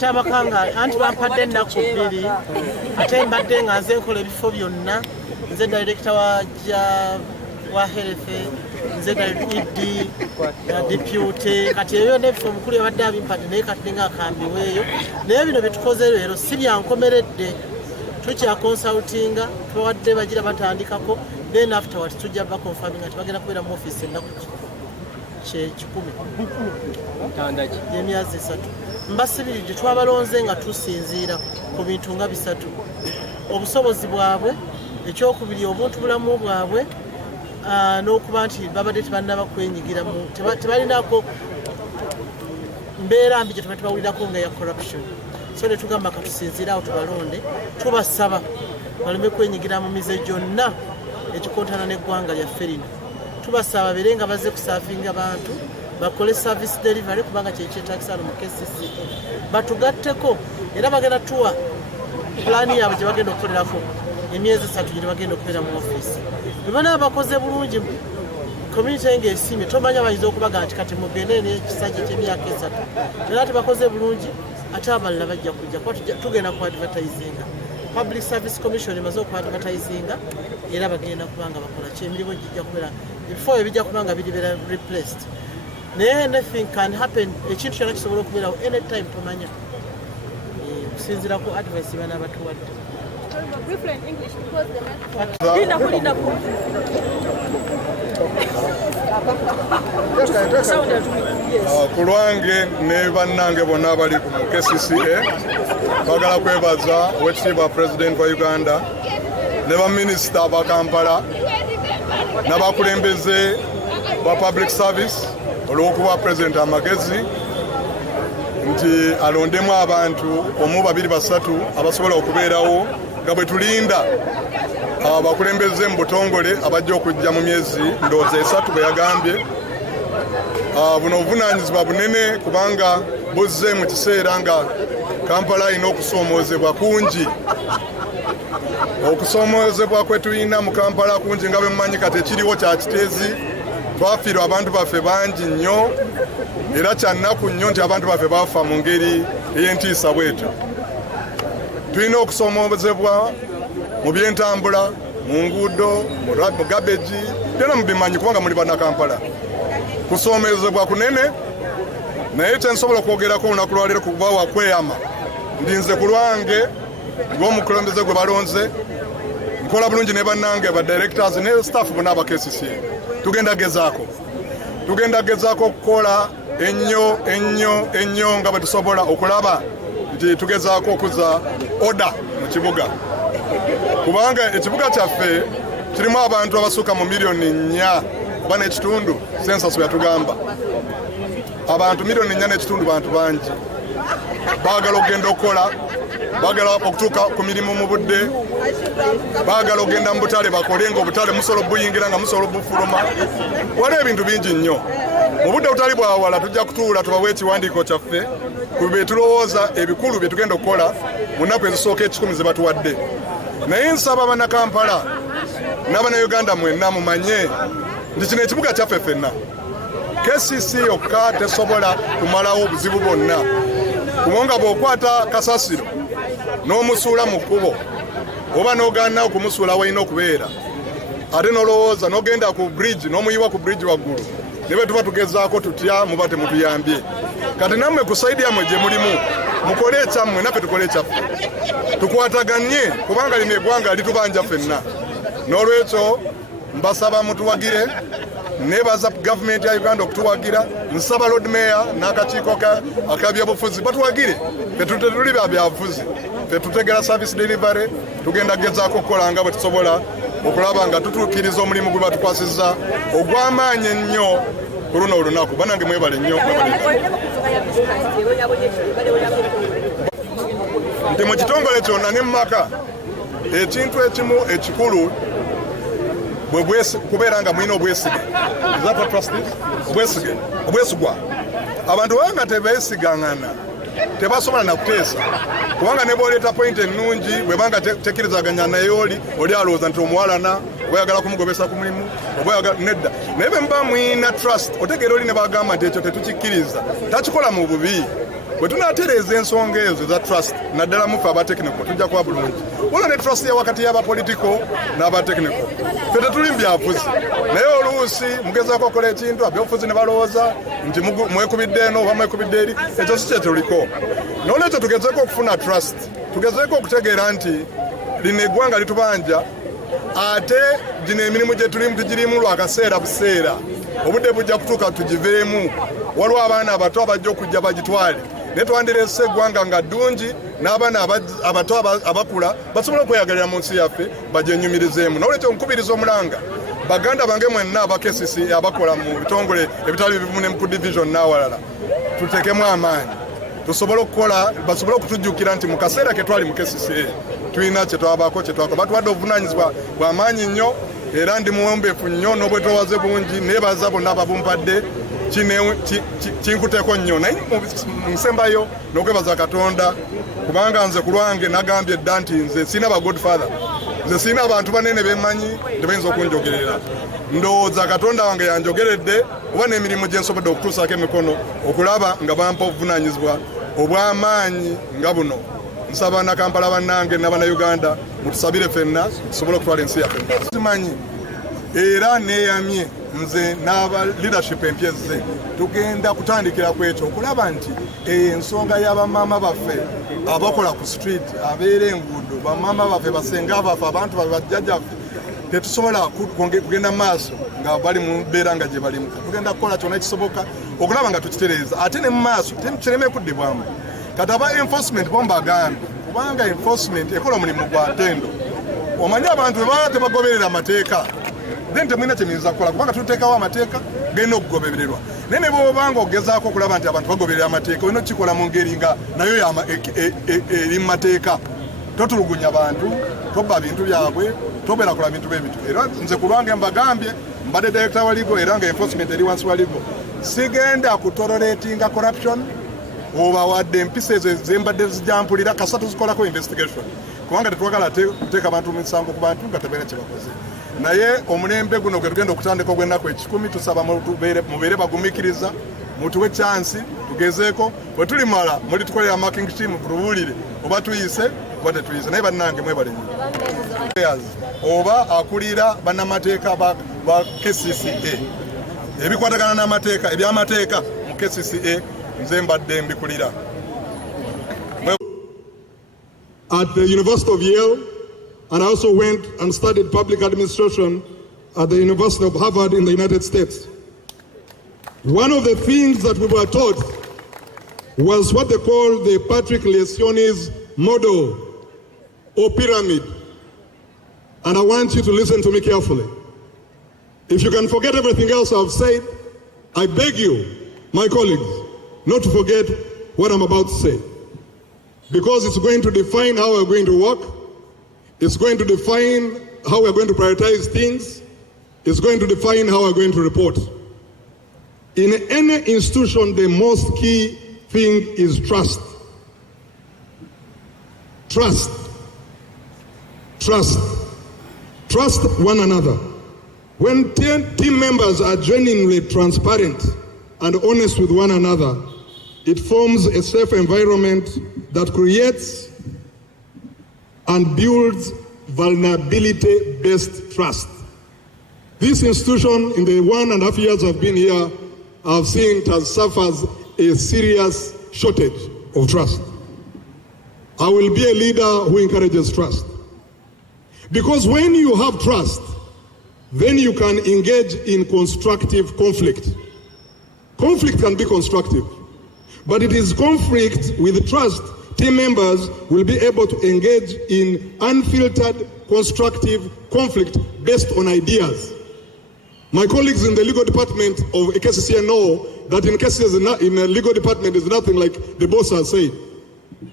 Tabakanga anti bampadde ennaku bbiri ate mbadde nga nze nkola ebifo byonna nze director wa health nze ED deputy kati eyo n'ebifo mukulu yabadde abimpadde naye kati nga akambiweeyo naye bino byetukoze leero si byankomeredde tukya consultinga tubawadde bagira batandikako then afterwards tujja bakonfirming nga tebagenda kubeera mu office ennaku 10 emyezi 3 mbasibiridde twabalonze nga tusinziira ku bintu nga 3 obusobozi bwabwe ekyokubiri obuntu bulamu bwabwe n'okuba nti babadde tebannaba kwenyigiramu tebalinako mbeera mbi gye tebawulirako nga ya corruption so ne tugamba katusinziira awo tubalonde tubasaba baleme kwenyigira mu mize gyonna ekikontana n'eggwanga lyaffe lino tubasaba bere nga bazze kusaavinga bantu bakole service delivery kubanga kyekyetagisa mu KCCA batugatteko era bagenda tuwa plani yaabwe gye bagenda okukolerako emyezi 3 gye bagenda okubeera mu office bibona bakoze bulungi community enge esimye tomanya bayinza okubaga nti kati mugende n'ekisajja ky'emyaka 3 era tebakoze bulungi ate abalala bajja kujja kuba tugenda ku advertisinga public service commission emaze oku advertisinga era bagenda kubanga bakola kyemirimu gijja kubeera before ebijja kubanga biribeera replaced naye anything can happen ekintu kyonna kisobola okubeerawo anytime tomanya okusinziira ku advice bana batuwadde ku lwange ne bannange bonna abali ku KCCA bagala kwebaza oweekitiibwa President wa Uganda ne baminisita ba Kampala n'abakulembeze ba public service olw'okuba President amagezi nti alondemu abantu omu 2 3 abasobola okubeerawo nga bwe tulinda abakulembeze mu butongole abajja okujja mu myezi ndowooza 3 bwe yagambye buno obuvunaanyizibwa bunene kubanga buzze mu kiseera nga Kampala alina okusoomoozebwa kungi okusoomoozebwa kwe tulina mu Kampala kungi nga bwe mumanyi kati ekiriwo kya kiteezi twafiirwa abantu baffe bangi nnyo era kyannaku nnyo nti abantu baffe bafa mu ngeri ey'entiisa bwetyo tulina okusoomoozebwa mu byentambula mu nguudo mu gabeji byonna mubimanyi kubanga muli bannakampala kusoomoozebwa kunene naye kyensobola okwogerako olunaku lwaleero kuba wakweyama ndinze ku lwange ng'omukulembeze gwe balonze nkola bulungi ne bannange ba directors ne staff bonna aba KCCA tugenda gezaako okukola ennyo nga bwe tusobola okulaba nti tugezaako okuza oda mu kibuga kubanga ekibuga kyaffe kirimu abantu abasukka mu miliyoni 4 oba n'ekitundu census yatugamba abantu miliyoni 4 n'ekitundu bantu bangi baagala okugenda okukola baagala okutuuka ku mirimu mu budde baagala okugenda mu butale bakole nga obutale musolo buyingira nga musolo bufuluma waliwo ebintu bingi nnyo mu budde butali bwawala tujja kutuula tubawe ekiwandiiko kyaffe ku bye tulowooza ebikulu bye tugenda okukola mu nnaku ezisooka 10 ze batuwadde naye nsaba bannakampala n'abannayuganda mwenna mumanye nti kino ekibuga kyaffe ffenna KCCA yokka tesobola kumalawo obuzibu bwonna kubanga bw'okwata kasasiro n'omusuula mu kkubo oba n'ogaana okumusuula walina okubeera ate n'olowooza n'ogenda ku bridge n'omuyiwa ku bridge waggulu ne bwe tuba tugezaako tutya muba temutuyambye kati nammwe ku sayidi yammwe gye mulimu mukole ekyammwe naffe tukole ekyaffe tukwataganye kubanga lino eggwanga litubanja ffenna n'olwekyo mbasaba mutuwagire nebaza gavumenti ya Uganda okutuwagira nsaba Lord Mayor n'akakiiko akabyabufuzi batuwagire ffe tuli babyabufuzi ffe tutegera service delivery tugenda gezaako okukola nga bwe tusobola okulaba nga tutuukiriza omulimu gwe batukwasizza ogw'amaanyi ennyo ku luno olunaku banange mwebale nnyo nti mu kitongole kyonna ne mu maka ekintu ekimu ekikulu kubeera nga mulina obwesige obwesigwa abantu banga tebeesigangana tebasobola nakuteesa kubanga ne bw'oleeta point ennungi bwebanga tekirizaganya naye oli alowooza nti omuwalana oba oyagala kumugobesa ku mulimu oba oyagala nedda naye bwe muba mwina trust otegeera oli ne bagamba nti ekyo tetukikkiriza takikola mu bubi bwe tunaatereeza ensonga ezo za trust naddala mufe abatekiniko tujja kuba bulungi waliwo ne trust ya wakati y'abapolitiko n'abatekiniko fe tetuli mbyafuzi naye oluusi mugezaako okola ekintu abyofuzi ne balowooza nti mwekubidde eno oba mwekubidde eri ekyo si kye tuliko noolwekyo tugezeeko okufuna trust tugezeeko okutegeera nti lino eggwanga litubanja ate gino emirimu gye tulimu tugirimu lwakaseera buseera obudde bujja kutuuka tugiveemu waliwo abaana abato abajja okujja bagitwale naye twandireese eggwanga nga ddungi n'abaana abato abakula basobole okweyagalira mu nsi yaffe bagyenyumirizeemu nolwekyo nkubiriza omulanga baganda bange mwenna abakesisi abakola mu bitongole ebitali bimu ku division n'awalala tutekemu amaanyi tusobole okukola basobole okutujjukira nti mu kaseera ke twali mu KCCA tulina kye twabaako kye twakola batuwadde obuvunaanyizibwa bw'amaanyi nnyo era ndi muwombeefu nnyo n'obwetoowaze bungi neebaza bonna ababumpadde kinkuteeko nnyo naye nsembayo n'okwebaza Katonda kubanga nze ku lwange nagambye dda nti nze sirina ba godfather nze sirina abantu banene bemanyi tebayinza okunjogerera ndowooza Katonda wange yanjogeredde oba n'emirimu gye nsobodde okutuusaako emikono okulaba nga bampa obuvunaanyizibwa obw'amaanyi nga buno nsaba na Kampala bannange n'Abannayuganda mutusabire ffenna tusobole okutwala ensi yaffe simanyi era neeyamye nze n'aba leadership empyezze tugenda kutandikira ku ekyo okulaba nti ensonga y'abamaama baffe abakola ku street abeera enguudo bamaama baffe basenga baffe abantu baffe bajjajjaffe tetusobola kugenda mu maaso nga bali mu mbeera nga gye balimu tugenda kukola kyonna ekisoboka okulaba nga tukitereeza ate ne mu maaso kireme kuddibwamu kati aba enforcement bombagambye kubanga enforcement ekola omulimu gwa ttendo omanyi abantu bwe baba tebagoberera amateeka then temulina kyemuyinza kukola kubanga tuteekawo amateeka genda okugobererwa naye ne bwobanga ogezaako okulaba nti abantu bagoberera amateeka olina okukikola mu ngeri nga nayo eri mu mateeka totulugunya bantu tobba bintu byabwe toberakola bintu b'ebintu era nze ku lwange mbagambye mbadde director wa legal era nga enforcement eri wansi wa legal sigenda kutoleratinga corruption oba wadde empisa ezo zembadde zijampulira kasa tuzikolako investigation kubanga tetwagala kuteeka abantu mu misango ku bantu nga tebeera kye bakoze naye omulembe guno gwe tugenda okutandika ogw'ennaku 10 tusaba mubeere bagumiikiriza mutuwe chansi tugezeeko bwe tulimala mulitukolera marking team tubuulire oba tuyise oba tetuyise naye bannange mwebale nnyo oba akulira bannamateeka ba KCCA ebikwatagana n'amateeka ebyamateeka mu KCCA nze mbadde mbikulira. At the University of Yale, and I also went and studied public administration at the University of Harvard in the United States. One of the things that we were taught was what they call the Patrick Lencioni's model or pyramid. And I want you to listen to me carefully. If you can forget everything else I've said, I beg you, my colleagues, not to forget what I'm about to say. Because it's going to define how we're going to work. It's going to define how we're going to prioritize things. It's going to define how we're going to report. In any institution, the most key thing is trust. Trust. Trust. Trust one another. When team members are genuinely transparent and honest with one another, it forms a safe environment that creates and builds vulnerability-based trust. This institution, in the 1.5 years I've been here, I've seen it has suffered a serious shortage of trust. I will be a leader who encourages trust. Because when you have trust, then you can engage in constructive conflict. Conflict can be constructive, but it is conflict with trust. Team members will be able to engage in unfiltered, constructive conflict based on ideas. My colleagues in the legal department of KCCA know that in cases in the legal department is nothing like the boss has said.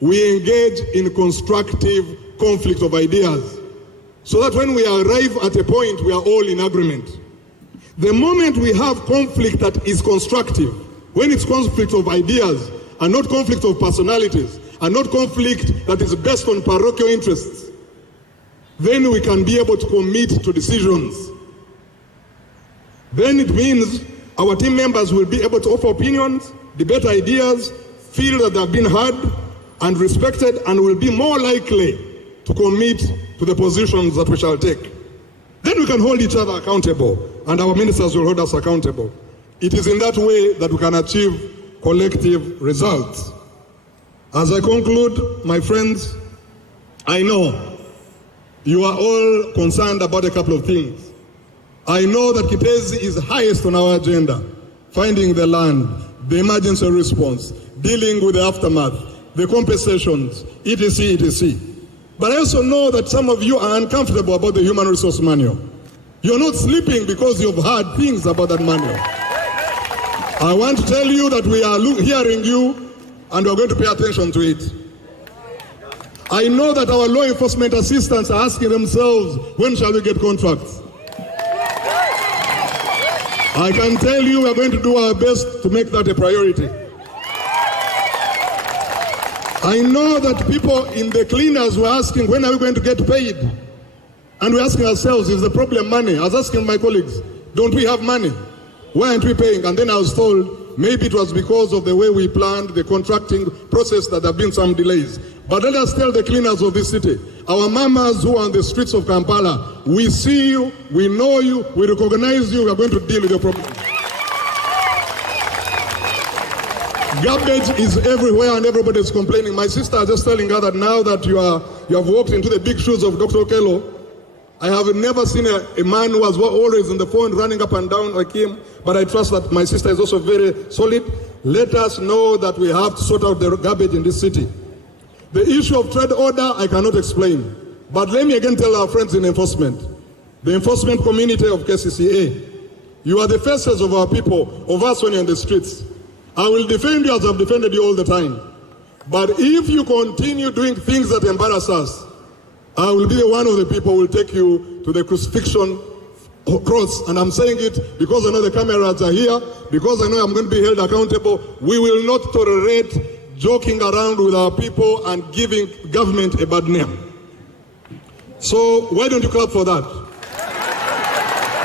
We engage in constructive conflict of ideas so that when we arrive at a point, we are all in agreement. The moment we have conflict that is constructive, when it's conflict of ideas and not conflict of personalities, and not conflict that is based on parochial interests, then we can be able to commit to decisions. Then it means our team members will be able to offer opinions, debate ideas, feel that they have been heard and respected, and will be more likely to commit to the positions that we shall take. Then we can hold each other accountable, and our ministers will hold us accountable. It is in that way that we can achieve collective results. As I conclude, my friends, I know you are all concerned about a couple of things. I know that Kitezi is highest on our agenda: finding the land, the emergency response, dealing with the aftermath, the compensations, etc., etc. But I also know that some of you are uncomfortable about the human resource manual. You're not sleeping because you've heard things about that manual. I want to tell you that we are hearing you and we're going to pay attention to it. I know that our law enforcement assistants are asking themselves, when shall we get contracts? I can tell you we are going to do our best to make that a priority. I know that people in the cleaners were asking, when are we going to get paid? And we're asking ourselves, is the problem money? I was asking my colleagues, don't we have money? Why aren't we paying? And then I was told, maybe it was because of the way we planned the contracting process that there have been some delays. But let us tell the cleaners of this city, our mamas who are on the streets of Kampala, we see you, we know you, we recognize you, we are going to deal with your problem. Garbage is everywhere and everybody is complaining. My sister is just telling her that now that you have walked into the big shoes of Dr. Okello, I have never seen a man who was always on the phone running up and down like him, but I trust that my sister is also very solid. Let us know that we have to sort out the garbage in this city. The issue of trade order, I cannot explain. But let me again tell our friends in enforcement, the enforcement community of KCCA, you are the faces of our people, of us when you're in the streets. I will defend you as I've defended you all the time. But if you continue doing things that embarrass us, I will be one of the people who will take you to the crucifixion cross. And I'm saying it because I know the cameras are here, because I know I'm going to be held accountable. We will not tolerate joking around with our people and giving government a bad name. So why don't you clap for that?